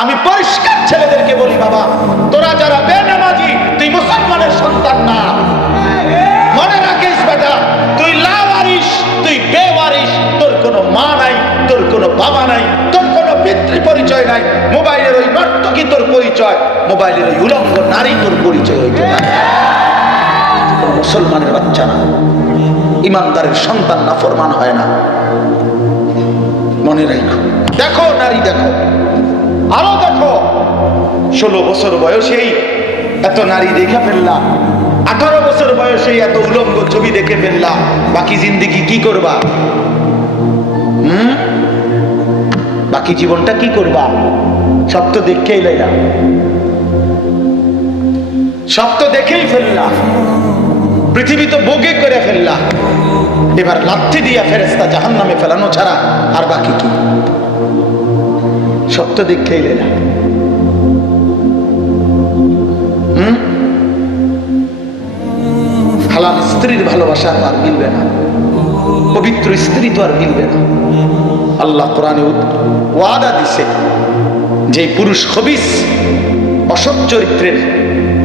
আমি পরিষ্কার ছেলেদেরকে বলি, বাবা, তোরা যারা বেনামাজি, তুই মুসলমানের সন্তান না। মনে রাখিস বেটা, তুই লাওয়ারিস, তুই বেওয়ারিস, তোর কোনো মা নাই, তোর কোনো বাবা নাই, তোর কোনো পিতৃ পরিচয় নাই, মোবাইলের ওই নর্তকী তোর পরিচয়, মোবাইলের ওই উলঙ্গ নারী তোর পরিচয় হইতে পারে। মুসলমানের বাচ্চা না। ইমানদারের সন্তান না ফরমান হয় না। মনে রাখো, দেখো নারী, দেখো। আরও দেখো ষোলো বছর বয়সেই এত নারী দেখে ফেললাম। আঠারো বছর বয়সেই এত উলঙ্গ ছবি দেখে ফেললাম। বাকি জিন্দিগি কি করবা? হুম? বাকি জীবনটা কি করবা? সব তো দেখেই লাইলা সব তো দেখেই ফেললাম। পৃথিবী তো বগে করে ফেললাম। এবার লাথি দিয়া ফেরেস্তা জাহান নামে ফেলানো ছাড়া আর বাকি কি? দেখেই লাইলা হুম? হালাল স্ত্রীর ভালোবাসা আর মিলবে না। পবিত্র স্ত্রী তো আর মিলবে না। আল্লাহ কোরআনে ওয়াদা দিছে, যে পুরুষ খবিস অসৎ চরিত্রের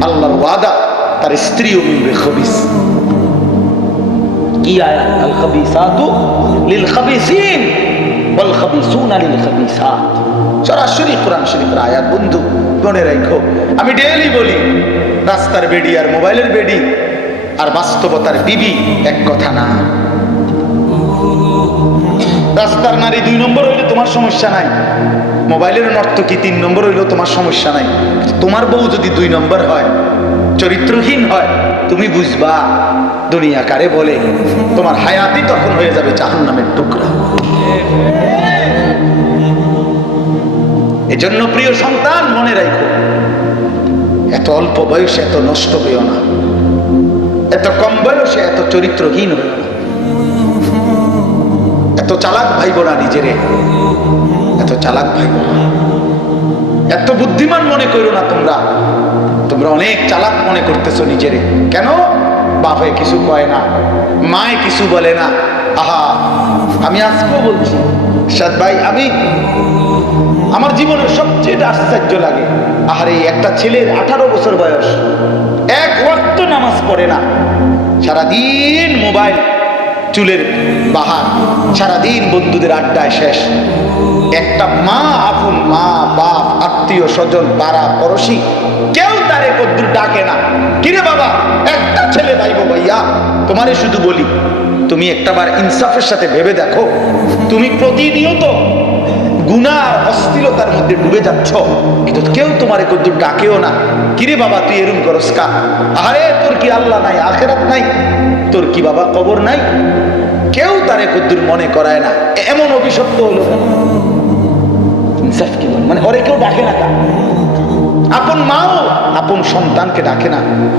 আল্লাহর ওয়াদা, তার স্ত্রীও মিলবে খবিস কি আয়াত? আল খাবিসাতু লিল খাবিসিন ওয়াল খাবিসুনা লিল খাবিসাত। সরাসরি কোরআন শরীফের আয়াত, বন্ধু, মনে রাখো। আমি ডেইলি বলি, রাস্তার বেডি আর মোবাইলের বেডি আর বাস্তবতার বিবি এক কথা না। রাস্তার নারী দুই নম্বর হইলে তোমার সমস্যা নাই। মোবাইলের নর্তকী তিন নম্বর হইলেও তোমার সমস্যা নাই। তোমার বউ যদি দুই নম্বর হয়, চরিত্রহীন হয়, তুমি বুঝবা, দুনিয়া কারে বলে। তোমার হায়াতি তখন হয়ে যাবে জাহান নামের টুকরা। এজন্য প্রিয় সন্তান, মনে রাখো, এত অল্প বয়সে এত নষ্ট হইও না। এত কম বয়সে এত চরিত্রহীন হইও না। এত চালাক ভাইব না নিজেরে। এত চালাক ভাইব না এত বুদ্ধিমান মনে করো না তোমরা। তোমরা অনেক চালাক মনে করতেছো নিজেরে। কেন? বাপে কিছু কয় না, মায়ে কিছু বলে না। আহা, আমি আজকেও বলছি, সাদ ভাই, আমি আমার জীবনের সবচেয়ে আশ্চর্য লাগে। আহারে, একটা ছেলের আঠারো বছর বয়স। এক ওয়াক্ত নামাজ পড়ে না। সারাদিন মোবাইল, চুলের বাহার। সারাদিন বন্ধুদের আড্ডায় শেষ। একটা মা, আপন মা, বাপ, আত্মীয় স্বজন, পাড়া পড়শি, কেউ তারে কদ্দুর ডাকে না। কিরে বাবা, একটা ছেলে ভাইব ভাইয়া। তোমারে শুধু বলি, তুমি একটাবার ইনসাফের সাথে ভেবে দেখো। তুমি প্রতিনিয়ত গুণা আর অস্থিরতার মধ্যে ডুবে যাচ্ছ। কিন্তু কেউ তোমারে কদ্দুর ডাকেও না। কিরে বাবা, তুই এরম করস কা? আরে তোর কি আল্লাহ নাই, আখেরাত নাই? তোর কি বাবা কবর নাই? কেউ তারে কদ্দুর মনে করায় না। এমন অভিশপ্ত হলো? ইনসাফ কি? মানে ওরে কেউ ডাকে না আপন মাও, আপন সন্তানকে ডাকে না।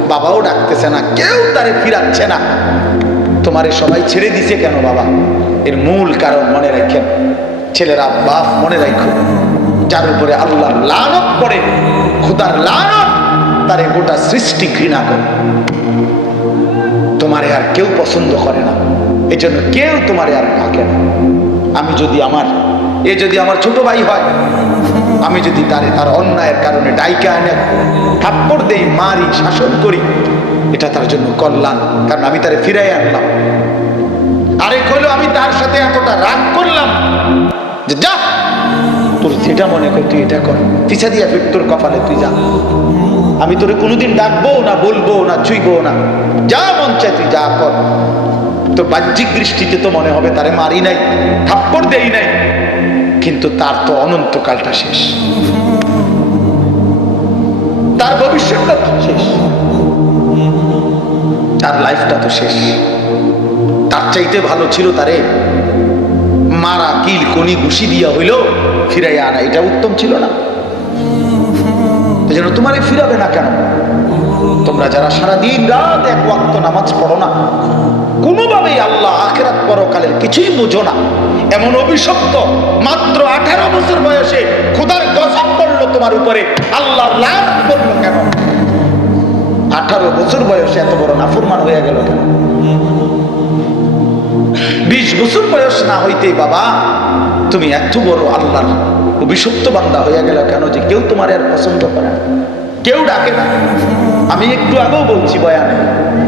বাবাও ডাকতেছে না। কেউ তারে ফিরাচ্ছে না। তোমারে সবাই ছেড়ে দিছে কেন বাবা? এর মূল কারণ মনে রাখেন। ছেলেরা বাপ মনে রাখো, যার উপরে আল্লাহর লানত পড়ে, খুদার লানত, তারে গোটা সৃষ্টি ঘৃণা করে। তোমারে আর কেউ পছন্দ করে না, এজন্য কেউ তোমারে আর ডাকে না। আমি যদি আমার, এ যদি আমার ছোট ভাই হয়, আমি যদি তারে তার অন্যায়ের কারণে ডাইকে আনে, থাপ্পড় দেই, মারি, শাসন করি, এটা তার জন্য কল্যাণ, কারণ আমি তারে ফিরাই আনলাম। আরেক হলো আমি তার সাথে এতটা রাগ করলাম যে যা। তোর যেটা মনে কর, তুই এটা কর। পিছা দিয়া ফির তোর কপালে তুই যা। আমি তোরে কোনোদিন ডাকবো না বলব না ছুইবো না। যা মন চায় তুই যা কর। তোর বাহ্যিক দৃষ্টিতে তো মনে হবে তারে মারি নাই, থাপ্পড় দেই নাই। কিন্তু তার তো অনন্তকালটা শেষ। তার ভবিষ্যৎটা তো শেষ। তার লাইফটা তো শেষ। তার চাইতে ভালো ছিল তারে মারা কিল কনি ঘুষি দিয়া হইল, ফিরাইয়া আনা। এটা উত্তম ছিল না। এই জন্য তোমারে ফিরাবে না কেন? তোমরা যারা সারাদিন রাত এক ওয়াক্ত নামাজ পড়ো না, কোনোভাবেই আল্লাহ আখেরাত পরকালের কিছুই বুঝো না। এমন অভিশপ্ত মাত্র আঠারো বছর বয়সে খোদার গজব পড়ল তোমার উপরে, আল্লাহ করল কেন? আঠারো বছর বয়সে এত বড় নাফরমান হয়ে গেল কেন? বছর বয়স না হইতেই বাবা, তুমি এত বড় আল্লাহর অভিশপ্ত বান্দা হইয়া গেল কেন যে কেউ তোমার আর পছন্দ করে না? কেউ ডাকে না। আমি একটু আগেও বলছি বয়ানে,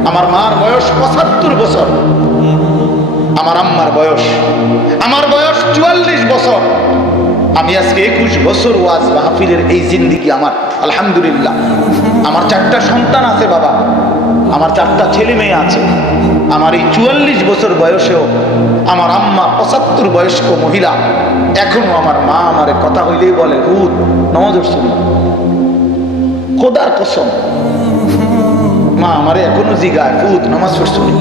আমার মার বয়স পঁচাত্তর বছর, আমার আম্মার বয়স, আমার বয়স চুয়াল্লিশ বছর। আমি আজকে একুশ বছর ওয়াজ মাহফিলের এই জিন্দিগি আমার, আলহামদুলিল্লাহ। আমার চারটা সন্তান আছে বাবা। আমার চারটা ছেলে মেয়ে আছে। আমার এই চুয়াল্লিশ বছর বয়সেও আমার আম্মা পঁচাত্তর বয়স্ক মহিলা এখনও আমার মা আমার কথা হইলেই বলে হুদ নজর শুনি খোদার কসম, মা আমারে এখনও জিগায় হুদ নামাজ পড়ছুনি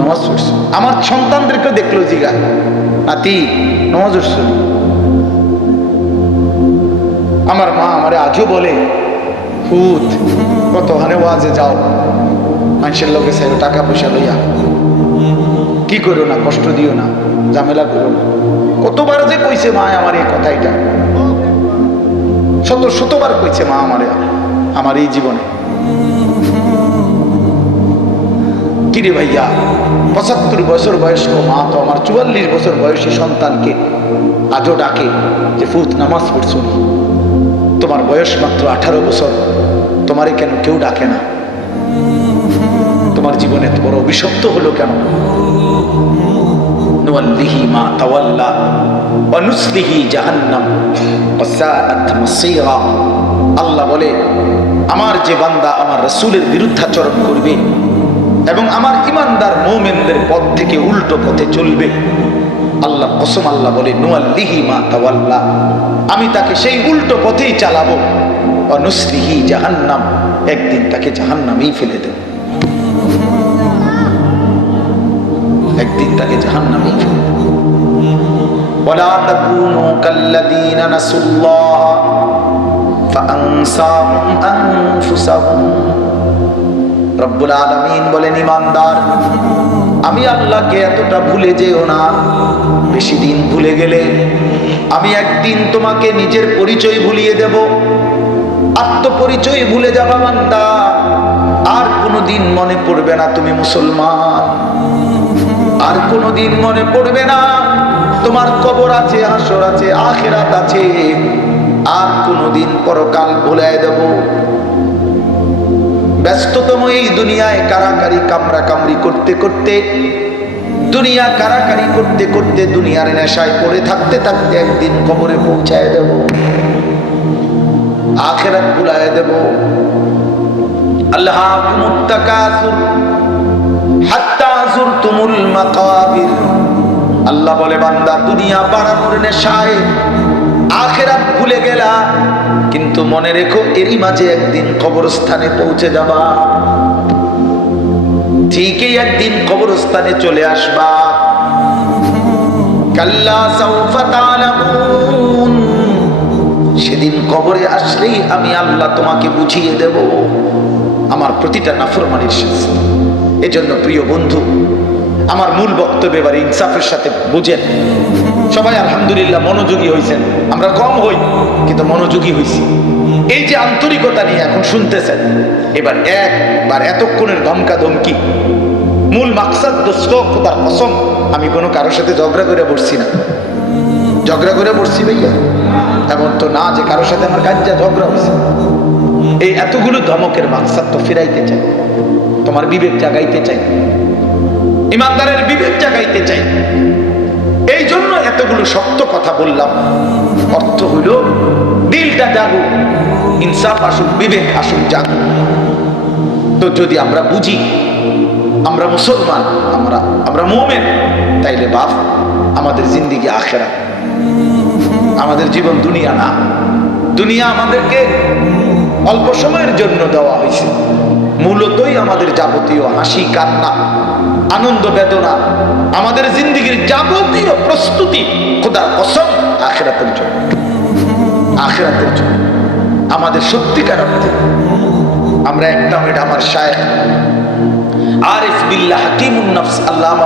নামাজ পড়ছি আমার সন্তানদেরকে দেখল জিগায়, নাতি নামাজ পড়ছুনি আমার মা আমারে আজও বলে হুত কত। হানে ওয়াজে যাও। মানুষের লোকে চাইও টাকা পয়সা লইয়া। কি করো না, কষ্ট দিও না, ঝামেলা করো না। কতবার যে কইছে মা আমার এই কথাইটা শত শতবার কইছে মা আমারে, আমার এই জীবনে। কিরে ভাইয়া, পঁচাত্তর বছর বয়স্ক মা তো আমার চুয়াল্লিশ বছর বয়সী সন্তানকে আজও ডাকে যে ফুত নামাজ পড়ছো তোমার বয়স মাত্র আঠারো বছর তোমারে কেন কেউ ডাকে না? তোমার জীবনে এত বড় অভিশপ্ত হলো কেন? নুয়াল্লিহি মা তাওয়াল্লা, ওয়া জাহান্নাম আল্লাহ বলে, আমার যে বান্দা আমার রাসূলের বিরুদ্ধাচরণ করবে এবং আমার ইমানদার মুমিনদের পথ থেকে উল্টো পথে চলবে। আল্লাহ কসম আল্লাহ বলে, নুয়াল্লিহি মা তাওয়াল্লা। আমি তাকে সেই উল্টো পথেই চালাবো ওয়া নুসলিহি জাহান্নাম একদিন তাকে জাহান্নামেই ফেলে দেব একদিন তাকে জাহান্নামেই ফেলে দেব ولا تكونوا كالذين نسوا الله فأنساهم أنفسهم রব্বুল আলমিন বলেন ইমানদার আমি আল্লাহকে এতটা ভুলে যেও না। বেশি দিন ভুলে গেলে আমি একদিন তোমাকে নিজের পরিচয় ভুলিয়ে দেব। আত্মপরিচয় ভুলে যাবা বান্দা। আর কোনোদিন মনে পড়বে না তুমি মুসলমান। আর কোনোদিন মনে পড়বে না তোমার কবর আছে, হাসর আছে, আখেরাত আছে। আর কোনোদিন পরকাল ভুলাই দেব। ব্যস্ততম এই দুনিয়ায় কারাকারি কামরা কামড়ি করতে করতে, দুনিয়া কারাকারি করতে করতে দুনিয়ার নেশায় পড়ে থাকতে থাকতে একদিন কবরে পৌঁছায় দেব, আখেরাত ভুলায় দেব। আল্লাহ আল্লাহ বলে, বান্দা, দুনিয়া বাড়ানোর নেশায় আখেরাত ভুলে গেলা। কিন্তু মনে রেখো, এরই মাঝে একদিন কবরস্থানে পৌঁছে যাবা। ঠিকই একদিন কবরস্থানে চলে আসবা। সেদিন কবরে আসলেই আমি আল্লাহ তোমাকে বুঝিয়ে দেব। আমার প্রতিটা নাফরমানির শাস্তি। এজন্য প্রিয় বন্ধু আমার মূল বক্তব্য এবার ইনসাফের সাথে বুঝেন। সবাই আলহামদুলিল্লাহ মনোযোগী হয়েছেন আমরা কম হই, কিন্তু মনোযোগী হয়েছি এই যে আন্তরিকতা নিয়ে এখন শুনতেছেন, এবার একবার এতক্ষণের ধমকা ধমকি। মূল মাকসাদ দোস্ত খোদার কসম, আমি কোনো কারোর সাথে ঝগড়া করে বসছি না। ঝগড়া করে বসছি ভাইয়া। এমন তো না যে কারোর সাথে আমার কাজটা ঝগড়া হয়েছে এই এতগুলো ধমকের মাকসাদ তো ফিরাইতে চাই, তোমার বিবেক জাগাইতে চাই। ইমানদারের বিবেক জাগাইতে চাই। এই জন্য এতগুলো শক্ত কথা বললাম। অর্থ হইল, দিলটা জাগুক, ইনসাফ আসুক, বিবেক আসুক, জাগুক। তো যদি আমরা বুঝি, আমরা মুসলমান, আমরা আমরা মোমেন, তাইলে বাপ, আমাদের জিন্দিগি আখেরা। আমাদের জীবন দুনিয়া না। দুনিয়া আমাদেরকে অল্প সময়ের জন্য দেওয়া হয়েছে মূলতই আমাদের যাবতীয় হাসি, কান্না। আনন্দ বেদনা, আমাদের জিন্দিগির যাবতীয় প্রস্তুতি খোদার কসম আখেরাতের জন্য। আখেরাতের জন্য। আমাদের সত্যিকার অর্থে আমরা একটা এটা আমার আরিফ বিল্লাহ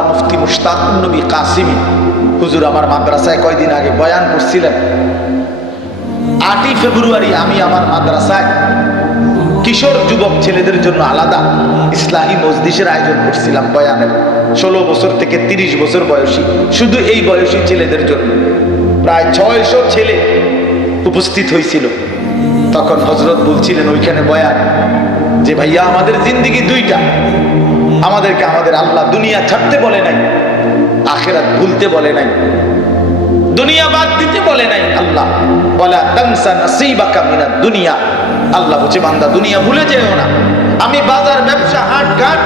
মুফতি নবী হুজুর, আমার মাদ্রাসায় আগে বয়ান করছিলেন। আটই ফেব্রুয়ারি আমি আমার মাদ্রাসায় কিশোর যুবক ছেলেদের জন্য আলাদা ইসলাহী মসজিদের আয়োজন করছিলাম বয়ানের ষোলো বছর থেকে তিরিশ বছর বয়সী, শুধু এই বয়সী ছেলেদের জন্য। প্রায় ছয়শো ছেলে উপস্থিত হয়েছিল। তখন হজরত বলছিলেন ওইখানে বয়ান যে, ভাইয়া, আমাদের জিন্দিগি দুইটা। আমাদেরকে আমাদের আল্লাহ দুনিয়া ছাড়তে বলে নাই, আখেরাত ভুলতে বলে নাই, দুনিয়া বাদ দিতে বলে নাই আল্লাহ। বলা দুনিয়া। আল্লাহ বলছে, বান্দা, দুনিয়া ভুলে যেও না। আমি বাজার, ব্যবসা হাট ঘাট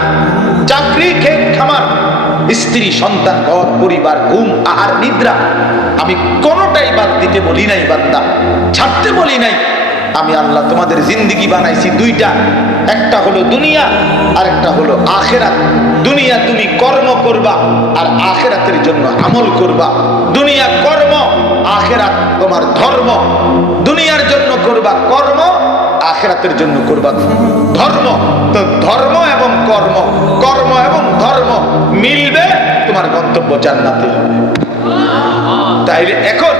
চাকরি ক্ষেত খামার, স্ত্রী, সন্তান, ঘর, পরিবার, ঘুম, আহার, নিদ্রা, আমি কোনোটাই বাদ দিতে বলি নাই, বান্দা। ছাড়তে বলি নাই। আমি আল্লাহ তোমাদের জিন্দিগি বানাইছি দুইটা। একটা হলো দুনিয়া আর একটা হলো আখেরাত। দুনিয়া তুমি কর্ম করবা আর আখেরাতের জন্য আমল করবা। দুনিয়া কর্ম, আখেরাত তোমার ধর্ম। দুনিয়ার জন্য করবা কর্ম আখেরাতের জন্য করবা ধর্ম, তো ধর্ম এবং কর্ম কর্ম এবং ধর্ম মিলবে, তোমার গন্তব্য জান্নাতে হবে। তাইলে এখন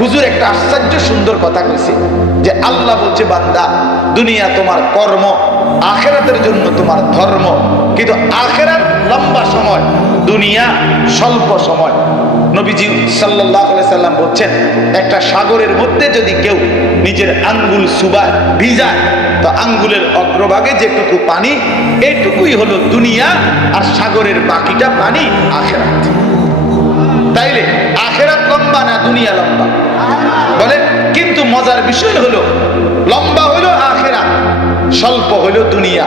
হুজুর একটা আশ্চর্য সুন্দর কথা কইছে, যে আল্লাহ বলছে, বান্দা, দুনিয়া তোমার কর্ম, আখেরাতের জন্য তোমার ধর্ম, কিন্তু আখেরাত লম্বা সময়, দুনিয়া স্বল্প সময়। নবীজি সাল্লাহ সাল্লাম বলছেন, একটা সাগরের মধ্যে যদি কেউ নিজের আঙ্গুল সুবায় ভিজায়, তো আঙ্গুলের অগ্রভাগে যেটুকু পানি এইটুকুই হলো দুনিয়া আর সাগরের বাকিটা পানি আখেরাত। তাইলে আখেরাত লম্বা না দুনিয়া লম্বা? বলেন, কিন্তু মজার বিষয় হলো, লম্বা হলো আখেরাত, স্বল্প হলো দুনিয়া।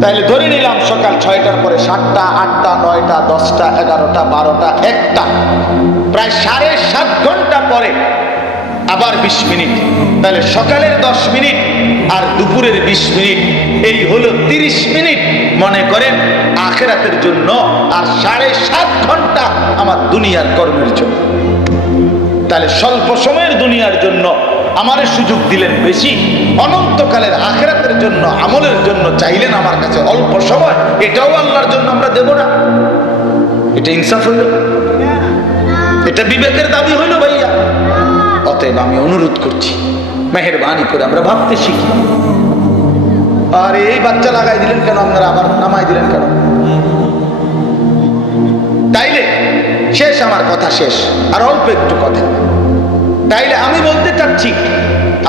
তাহলে ধরে নিলাম সকাল ছয়টার পরে সাতটা, আটটা, নয়টা, দশটা, এগারোটা, বারোটা, একটা। প্রায় সাড়ে সাত ঘণ্টা পরে আবার বিশ মিনিট। তাহলে সকালের দশ মিনিট আর দুপুরের বিশ মিনিট। এই হলো তিরিশ মিনিট, মনে করেন, আখেরাতের জন্য আর সাড়ে সাত ঘণ্টা আমার দুনিয়ার কর্মের জন্য। তাহলে স্বল্প সময়ের দুনিয়ার জন্য আমারে সুযোগ দিলেন বেশি। অনন্তকালের আখেরাতের জন্য, আমলের জন্য চাইলেন আমার কাছে অল্প সময়। এটাও আল্লাহর জন্য আমরা দেব না। এটা ইনসাফ হইল। এটা বিবেকের দাবি হইল ভাইয়া। অতএব আমি অনুরোধ করছি, মেহরবানি করে আমরা ভাবতে শিখি। আর, এই বাচ্চা লাগাই দিলেন কেন? আপনারা আবার নামাই দিলেন কেন? তাইলে, শেষ, আমার কথা শেষ। আর অল্প একটু কথা। তাইলে আমি বলতে চাচ্ছি,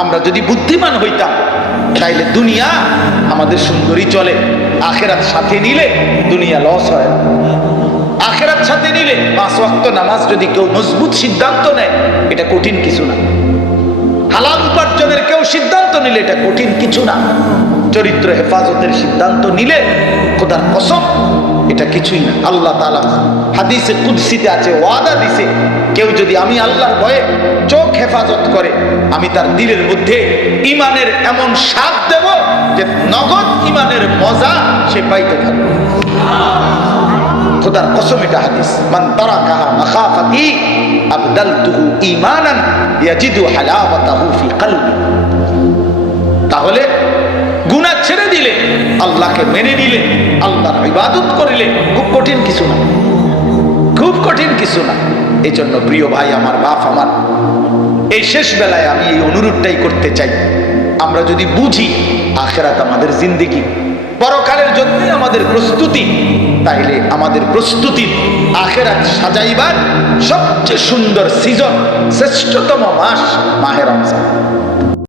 আমরা যদি বুদ্ধিমান হইতাম, তাইলে দুনিয়া আমাদের সুন্দরী চলে, আখেরাত সাথে নিলে দুনিয়া লস হয়। আখেরাত সাথে নিলে পাঁচ ওয়াক্ত নামাজ যদি কেউ মজবুত সিদ্ধান্ত নেয়, এটা কঠিন কিছু না হালাল উপার্জনের কেউ সিদ্ধান্ত নিলে এটা কঠিন কিছু না চরিত্র হেফাজতের সিদ্ধান্ত নিলে খোদার কসম এটা কিছুই না। আল্লাহ তালা হাদিসে কুদ্সিতে আছে, ওয়াদা দিছে, কেউ যদি আমি আল্লাহর ভয়ে চোখ হেফাজত করে, আমি তার দিলের মধ্যে ইমানের এমন স্বাদ দেব যে নগদ ইমানের মজা সে পাইতে থাকবে। খোদার কসম এটা হাদিস। মান তারাকাহা মাখাফাতি আবদালতুহু ঈমানান ইয়াজিদু হালাওয়াতাহু ফি কলবি। তাহলে গুনাহ ছেড়ে দিলে, আল্লাহকে মেনে নিলে, আল্লাহর ইবাদত করিলে খুব কঠিন কিছু না। খুব কঠিন কিছু না। এই জন্য প্রিয় ভাই, আমার বাপ, আমার, এই শেষ বেলায় আমি এই অনুরোধটাই করতে চাই। আমরা যদি বুঝি আখেরাত আমাদের জিন্দিগি, পরকালের জন্যই আমাদের প্রস্তুতি, তাইলে আমাদের প্রস্তুতি আখেরাত সাজাইবার সবচেয়ে সুন্দর সিজন শ্রেষ্ঠতম মাস মাহে রমজান।